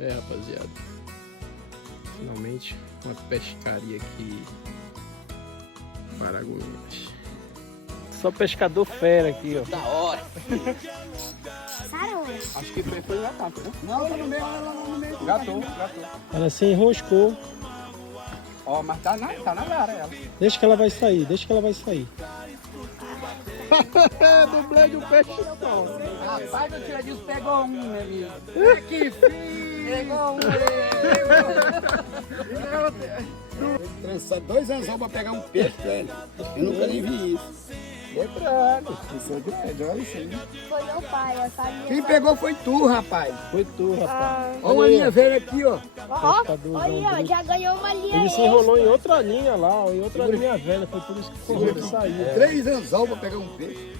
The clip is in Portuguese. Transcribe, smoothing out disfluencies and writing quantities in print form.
É, rapaziada. Finalmente uma pescaria aqui em Paragominas. Só pescador fera aqui, ó. Da hora. Sarona. Acho que foi já tá, né? Não, tá no meio, lá no meio. Gatou. Ela se enroscou. Ó, mas tá na gara ela. Deixa que ela vai sair, deixa que ela vai sair. Dublê de um peixe só. Rapaz, o tira disso pegou um, meu amigo. Que filho! Pegou um. Trançar 2 anzol pra pegar um peixe, velho. Eu nunca nem vi isso. Lembrando, isso é grande, olha isso aí. Foi meu pai, eu sabia. Quem pegou foi tu, rapaz. Foi tu, rapaz. Olha uma linha velha aqui, ó. Ó, Pescadorzão olha, ó, bruto. já ganhou uma linha Ele se extra. enrolou em outra linha lá, ó, em outra linha velha. Foi por isso que correu e saiu. 3 anzol pra pegar um peixe.